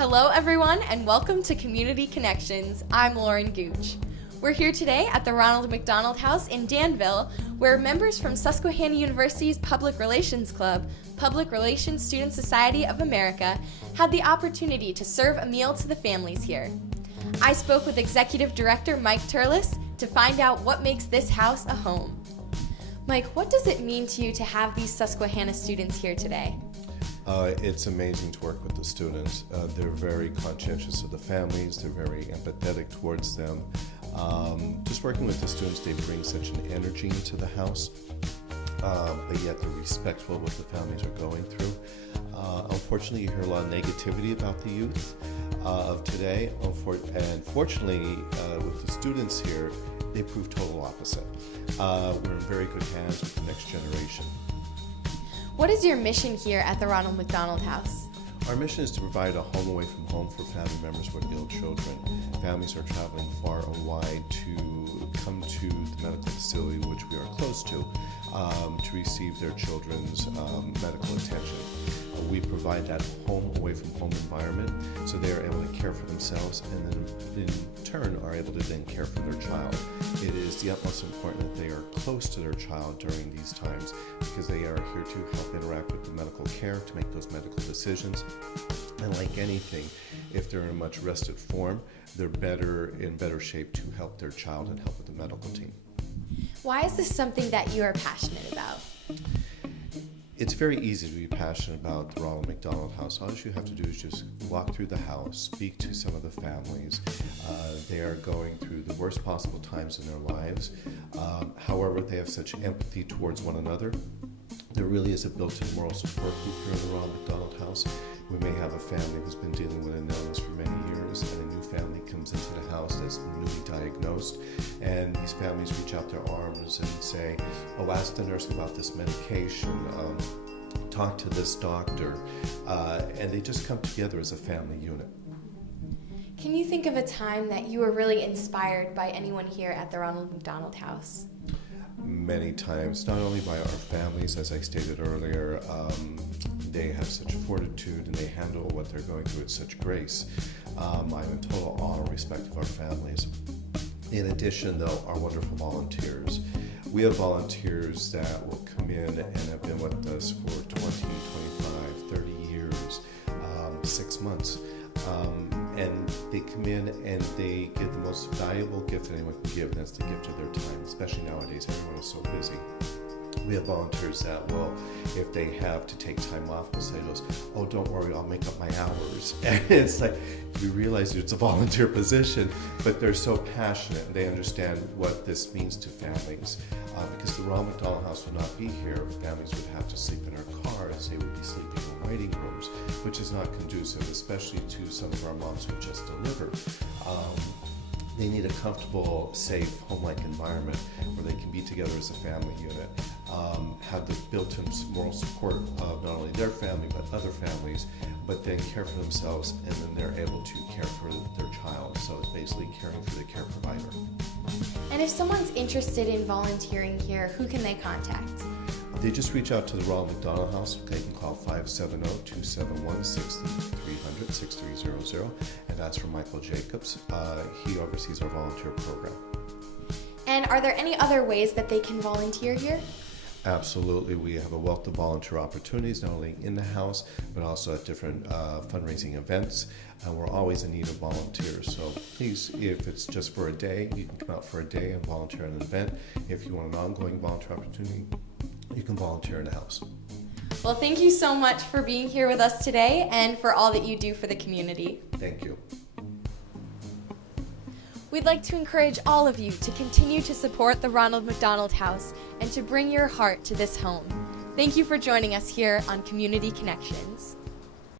Hello everyone and welcome to Community Connections. I'm Lauren Gooch. We're here today at the Ronald McDonald House in Danville, where members from Susquehanna University's Public Relations Club, Public Relations Student Society of America, had the opportunity to serve a meal to the families here. I spoke with Executive Director Mike Turles to find out what makes this house a home. Mike, what does it mean to you to have these Susquehanna students here today? It's amazing to work with the students. They're very conscientious of the families. They're very empathetic towards them. Just working with the students, they bring such an energy into the house, but yet they're respectful of what the families are going through. Unfortunately, you hear a lot of negativity about the youth of today. And fortunately, with the students here, they prove total opposite. We're in very good hands with the next generation. What is your mission here at the Ronald McDonald House? Our mission is to provide a home away from home for family members with ill children. Families are traveling far and wide to come to the medical facility, which we are close to receive their children's medical attention. We provide that home away from home environment so they are able to care for themselves and then in turn are able to then care for their child. It is the utmost important that they are close to their child during these times because they are here to help interact with the medical care, to make those medical decisions. And like anything, if they're in a much rested form, they're in better shape to help their child and help with the medical team. Why is this something that you are passionate about? It's very easy to be passionate about the Ronald McDonald House. All you have to do is just walk through the house, speak to some of the families. They are going through the worst possible times in their lives. However, they have such empathy towards one another. There really is a built-in moral support group here in the Ronald McDonald House. We may have a family who's been dealing with an illness for many years, and a new family comes into the house that's newly diagnosed, and these families reach out their arms and say, oh, ask the nurse about this medication, talk to this doctor, and they just come together as a family unit. Can you think of a time that you were really inspired by anyone here at the Ronald McDonald House? Many times, not only by our families, as I stated earlier, they have such fortitude and they handle what they're going through with such grace. I'm in total awe and respect of our families. In addition, though, our wonderful volunteers. We have volunteers that will come in and have been with us for 20, 25, 30 years, 6 months. And they come in and they give the most valuable gift anyone can give, and that's the gift of their time, especially nowadays. Everyone is so busy. We have volunteers that will, if they have to take time off, will say to us, oh, don't worry, I'll make up my hours. And it's like, we realize it's a volunteer position, but they're so passionate and they understand what this means to families. Because the Ronald McDonald House would not be here, families would have to sleep in our cars, they would be sleeping in waiting rooms, which is not conducive, especially to some of our moms who just delivered. They need a comfortable, safe, home-like environment where they can be together as a family unit, have the built-in moral support of not only their family but other families, but then care for themselves, and then they're able to care for their child. So it's basically caring for the care provider. And if someone's interested in volunteering here, who can they contact? They just reach out to the Ronald McDonald House. They can call 570-271-6300, and ask for Michael Jacobs. He oversees our volunteer program. And are there any other ways that they can volunteer here? Absolutely. We have a wealth of volunteer opportunities, not only in the house, but also at different fundraising events. And we're always in need of volunteers. So please, if it's just for a day, you can come out for a day and volunteer at an event. If you want an ongoing volunteer opportunity, you can volunteer in the house. Well, thank you so much for being here with us today and for all that you do for the community. Thank you. We'd like to encourage all of you to continue to support the Ronald McDonald House and to bring your heart to this home. Thank you for joining us here on Community Connections.